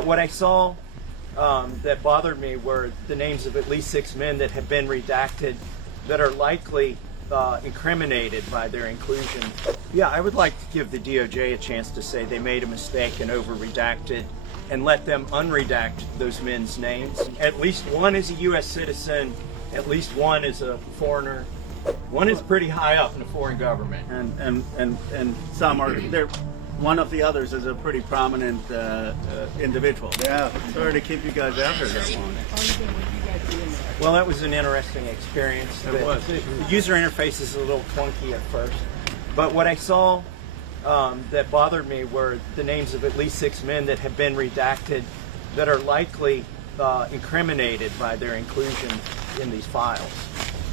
But what I saw that bothered me were the names of at least 6 men that have been redacted that are likely incriminated by their inclusion. Yeah, I would like to give the DOJ a chance to say they made a mistake and over-redacted and let them unredact those men's names. At least one is a U.S. citizen, at least one is a foreigner. One is pretty high up in a foreign government. And some are, one of the others is a pretty prominent individual. Yeah, sorry to keep you guys out here that long. Well, that was an interesting experience. It was. The user interface is a little clunky at first. But what I saw that bothered me were the names of at least 6 men that have been redacted that are likely incriminated by their inclusion in these files.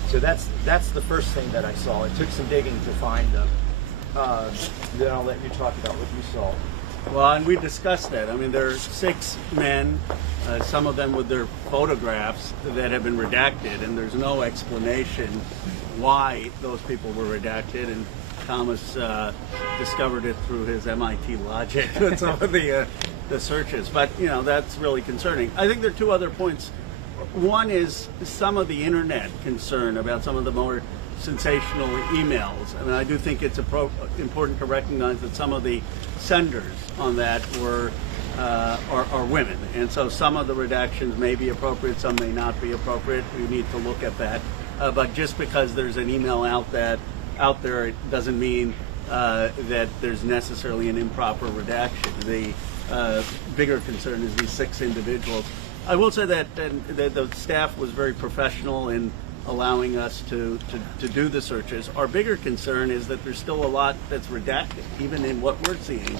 So that's the first thing that I saw. It took some digging to find them. Then I'll let you talk about what you saw. Well, and we discussed that. I mean, there are 6 men, some of them with their photographs that have been redacted, and there's no explanation why those people were redacted. And Thomas discovered it through his MIT logic with some of the searches. But, you know, that's really concerning. I think there are 2 other points. One is some of the internet concern about some of the more sensational emails. I mean, I do think it's important to recognize that some of the senders on that are women, and so some of the redactions may be appropriate, some may not be appropriate. We need to look at that. But just because there's an email out there, it doesn't mean that there's necessarily an improper redaction. The bigger concern is these 6 individuals. I will say that the staff was very professional in allowing us to do the searches. Our bigger concern is that there's still a lot that's redacted, even in what we're seeing.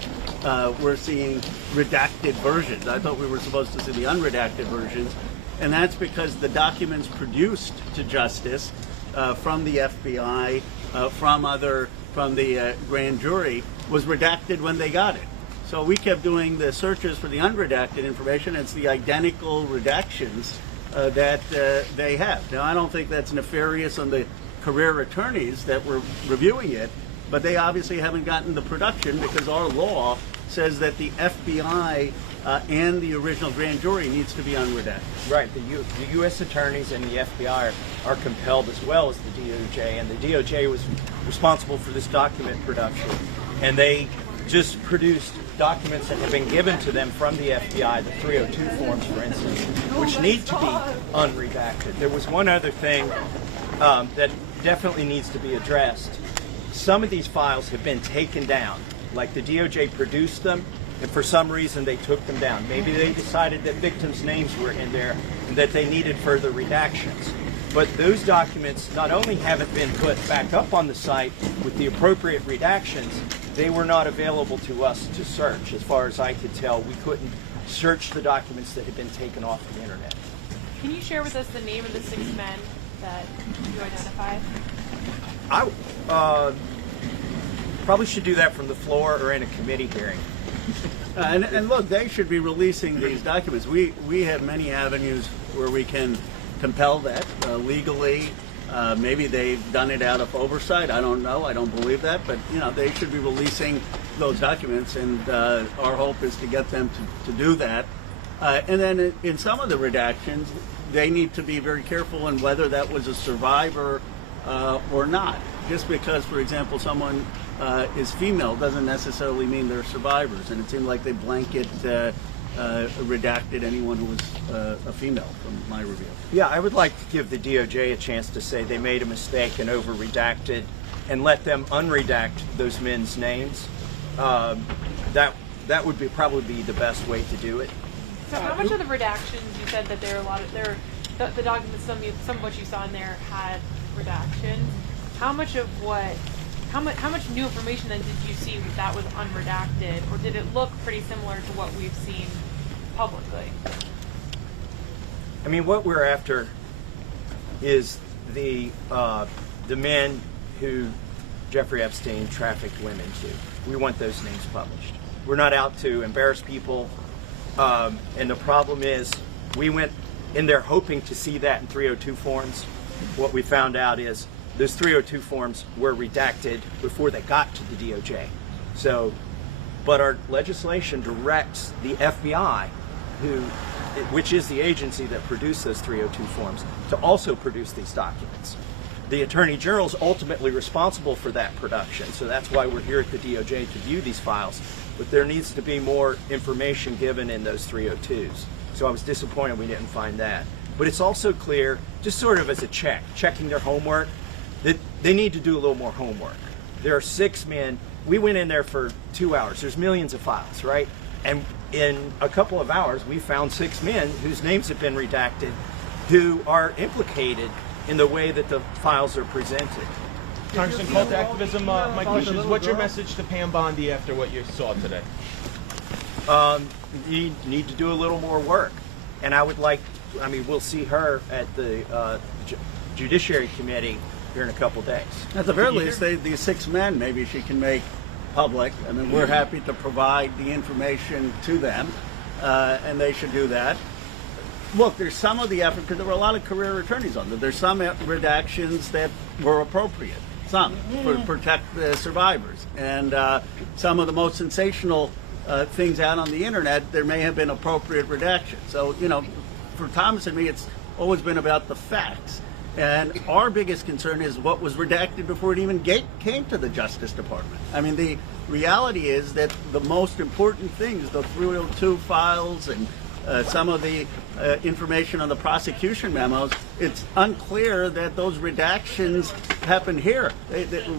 We're seeing redacted versions. I thought we were supposed to see the unredacted versions, and that's because the documents produced to justice from the FBI, from the grand jury, was redacted when they got it. So we kept doing the searches for the unredacted information. It's the identical redactions that they have. Now, I don't think that's nefarious on the career attorneys that were reviewing it, but they obviously haven't gotten the production because our law says that the FBI and the original grand jury needs to be unredacted. Right. The U.S. attorneys and the FBI are compelled, as well as the DOJ, and the DOJ was responsible for this document production, and they just produced documents that have been given to them from the FBI, the 302 forms, for instance, which need to be unredacted. There was one other thing that definitely needs to be addressed. Some of these files have been taken down, like the DOJ produced them, and for some reason they took them down. Maybe they decided that victims' names were in there and that they needed further redactions. But those documents not only haven't been put back up on the site with the appropriate redactions, they were not available to us to search. As far as I could tell, we couldn't search the documents that had been taken off the internet. Can you share with us the name of the 6 men that you identified? I probably should do that from the floor or in a committee hearing. And look, they should be releasing these documents. We have many avenues where we can compel that legally. Maybe they've done it out of oversight. I don't know. I don't believe that. But, you know, they should be releasing those documents, and our hope is to get them to do that. And then in some of the redactions, they need to be very careful in whether that was a survivor or not. Just because, for example, someone is female doesn't necessarily mean they're survivors. And it seemed like they blanket redacted anyone who was a female from my review. Yeah, I would like to give the DOJ a chance to say they made a mistake and over-redacted and let them unredact those men's names. That would probably be the best way to do it. So how much of the redactions, you said that there are a lot of, the documents, some of what you saw in there had redactions. How much new information then did you see that was unredacted, or did it look pretty similar to what we've seen publicly? I mean, what we're after is the men who Jeffrey Epstein trafficked women to. We want those names published. We're not out to embarrass people. And the problem is, we went in there hoping to see that in 302 forms. What we found out is those 302 forms were redacted before they got to the DOJ. So, but our legislation directs the FBI which is the agency that produced those 302 forms, to also produce these documents. The Attorney General is ultimately responsible for that production, so that's why we're here at the DOJ to view these files. But there needs to be more information given in those 302s. So I was disappointed we didn't find that. But it's also clear, just sort of as a checking their homework, that they need to do a little more homework. There are 6 men. We went in there for 2 hours. There's millions of files, right? And in a couple of hours, we found 6 men whose names have been redacted, who are implicated in the way that the files are presented. Congressman, call to activism. My question is, what's your message to Pam Bondi after what you saw today? You need to do a little more work. And I would like, we'll see her at the Judiciary Committee here in a couple days. At the very least, these 6 men, maybe she can make public. I mean, we're happy to provide the information to them, and they should do that. Look, there's some of the effort, because there were a lot of career attorneys on there. There's some redactions that were appropriate, some, to protect the survivors. And some of the most sensational things out on the internet, there may have been appropriate redactions. So, for Thomas and me, it's always been about the facts. And our biggest concern is what was redacted before it even came to the Justice Department. I mean, the reality is that the most important things, the 302 files and some of the information on the prosecution memos, it's unclear that those redactions happened here.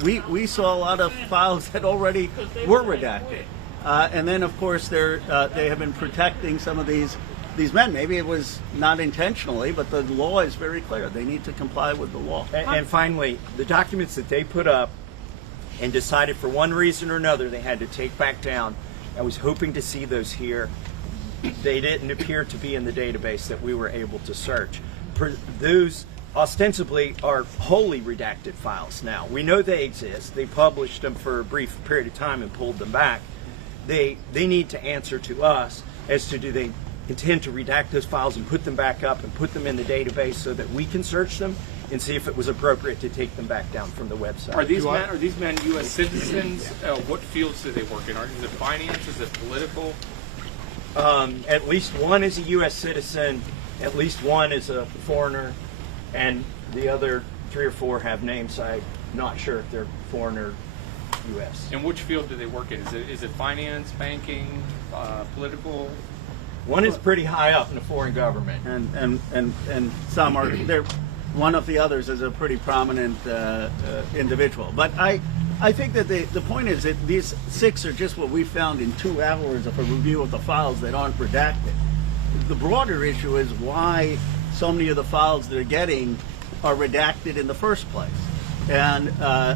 We saw a lot of files that already were redacted. And then, of course, they have been protecting some of these men. Maybe it was not intentionally, but the law is very clear. They need to comply with the law. And finally, the documents that they put up and decided for one reason or another they had to take back down, I was hoping to see those here. They didn't appear to be in the database that we were able to search. Those ostensibly are wholly redacted files now. We know they exist. They published them for a brief period of time and pulled them back. They need to answer to us as to, do they intend to redact those files and put them back up and put them in the database so that we can search them and see if it was appropriate to take them back down from the website. Are these men U.S. citizens? What fields do they work in? Is it finance? Is it political? At least one is a U.S. citizen, at least one is a foreigner, and the other 3 or 4 have names. I'm not sure if they're foreign or U.S. And which field do they work in? Is it finance, banking, political? One is pretty high up in the foreign government. And some are, one of the others is a pretty prominent individual. But I think that the point is that these 6 are just what we found in 2 hours of a review of the files that aren't redacted. The broader issue is why so many of the files they're getting are redacted in the first place. And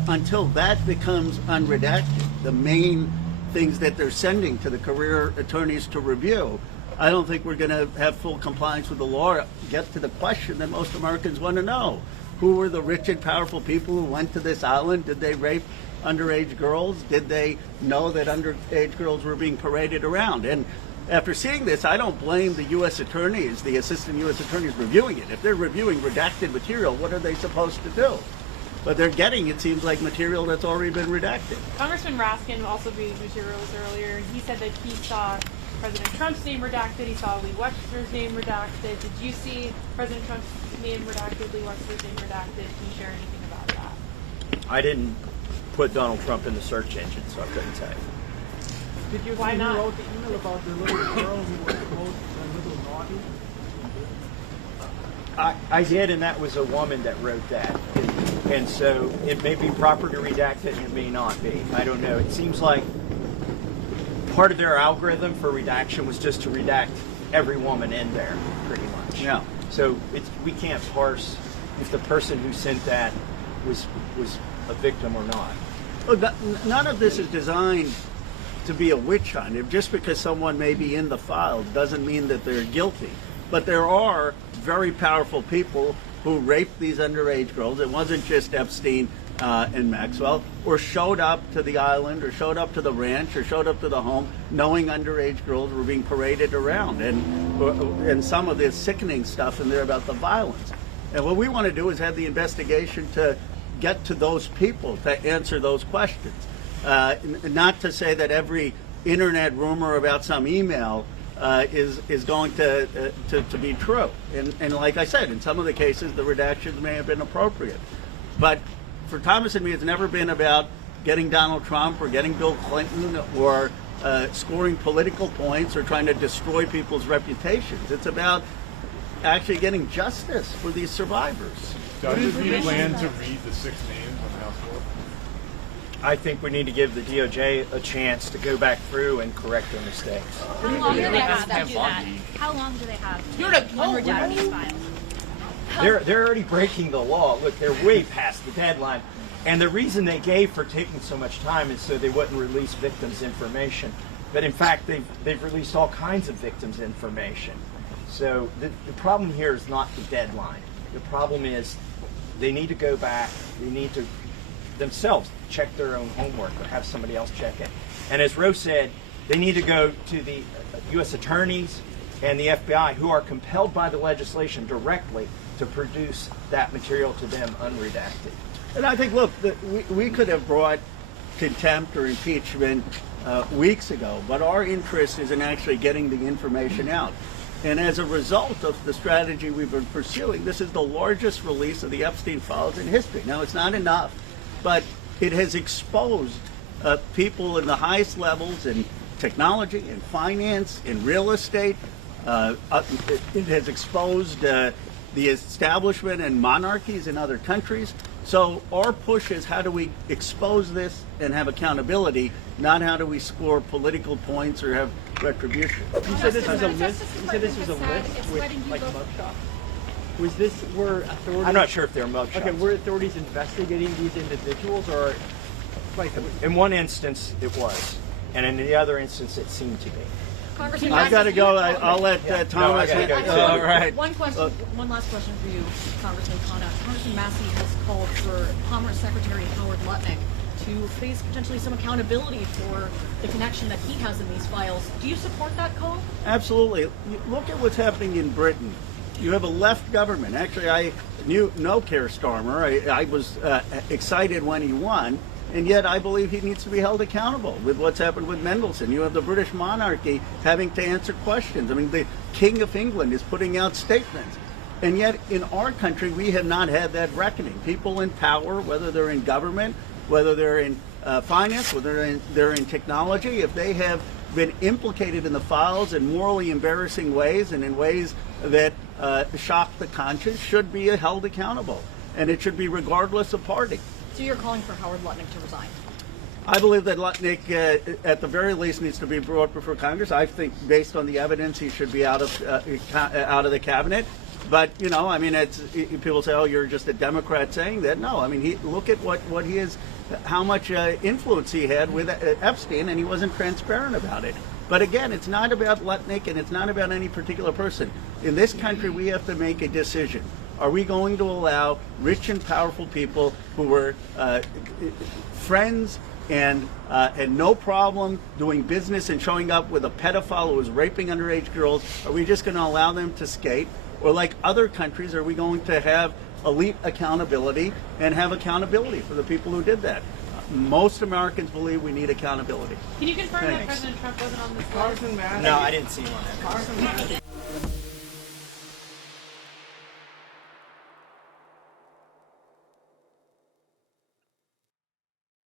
until that becomes unredacted, the main things that they're sending to the career attorneys to review, I don't think we're going to have full compliance with the law. Get to the question that most Americans want to know. Who were the rich and powerful people who went to this island? Did they rape underage girls? Did they know that underage girls were being paraded around? And after seeing this, I don't blame the U.S. attorneys, the assistant U.S. attorneys reviewing it. If they're reviewing redacted material, what are they supposed to do? But they're getting, it seems like, material that's already been redacted. Congressman Raskin also viewed materials earlier, and he said that he saw President Trump's name redacted, he saw Lee Webster's name redacted. Did you see President Trump's name redacted, Lee Webster's name redacted? Can you share anything about that? I didn't put Donald Trump in the search engine, so I couldn't tell you. Did you Why see not? who wrote the email about the little girl who was quote a little naughty? I did, and that was a woman that wrote that. And so it may be proper to redact it and it may not be. I don't know. It seems like part of their algorithm for redaction was just to redact every woman in there, pretty much. Yeah. So we can't parse if the person who sent that was a victim or not. Look, none of this is designed to be a witch hunt. Just because someone may be in the files doesn't mean that they're guilty. But there are very powerful people who raped these underage girls. It wasn't just Epstein and Maxwell, or showed up to the island, or showed up to the ranch, or showed up to the home, knowing underage girls were being paraded around, and some of this sickening stuff in there about the violence. And what we want to do is have the investigation to get to those people to answer those questions. Not to say that every internet rumor about some email is going to be true. And like I said, in some of the cases, the redactions may have been appropriate. But for Thomas and me, it's never been about getting Donald Trump or getting Bill Clinton or scoring political points or trying to destroy people's reputations. It's about actually getting justice for these survivors. Does you plan to read the 6 names on the House floor? I think we need to give the DOJ a chance to go back through and correct their mistakes. How long do they have to do that? How long do they have to unredact these files? They're already breaking the law. Look, they're way past the deadline. And the reason they gave for taking so much time is so they wouldn't release victims' information. But in fact, they've released all kinds of victims' information. So the problem here is not the deadline. The problem is they need to go back. They need to themselves check their own homework or have somebody else check it. And as Rose said, they need to go to the U.S. attorneys and the FBI, who are compelled by the legislation directly to produce that material to them unredacted. And I think, look, we could have brought contempt or impeachment weeks ago, but our interest is in actually getting the information out. And as a result of the strategy we've been pursuing, this is the largest release of the Epstein files in history. Now, it's not enough, but it has exposed people in the highest levels in technology, in finance, in real estate. It has exposed the establishment and monarchies in other countries. So our push is how do we expose this and have accountability, not how do we score political points or have retribution. You said this was a list. You said this was a list with like mugshots. Was this were authorities? I'm not sure if they're mugshots. Okay, were authorities investigating these individuals, or like? In one instance, it was, and in the other instance, it seemed to be. Congressman I've got to go. I'll let Thomas. I gotta go. All right. One question, one last question for you, Congressman Khanna. Congressman Massie has called for Commerce Secretary Howard Lutnick to face potentially some accountability for the connection that he has in these files. Do you support that call? Absolutely. Look at what's happening in Britain. You have a left government. Actually, I knew no Keir Starmer. I was excited when he won. And yet I believe he needs to be held accountable with what's happened with Mendelssohn. You have the British monarchy having to answer questions. I mean, the King of England is putting out statements. And yet in our country, we have not had that reckoning. People in power, whether they're in government, whether they're in finance, whether they're in technology, if they have been implicated in the files in morally embarrassing ways and in ways that shock the conscience, should be held accountable. And it should be regardless of party. So you're calling for Howard Lutnick to resign? I believe that Lutnick, at the very least, needs to be brought before Congress. I think, based on the evidence, he should be out of the cabinet. But you know, I mean, people say, "Oh, you're just a Democrat saying that." No, I mean, look at what he is, how much influence he had with Epstein, and he wasn't transparent about it. But again, it's not about Lutnick, and it's not about any particular person. In this country, we have to make a decision. Are we going to allow rich and powerful people who were friends and no problem doing business and showing up with a pedophile who was raping underage girls? Are we just going to allow them to skate? Or like other countries, are we going to have elite accountability and have accountability for the people who did that? Most Americans believe we need accountability. Can you confirm that Thanks. President Trump wasn't on this list? Congressman Massie. No, I didn't see one. Congressman Massie.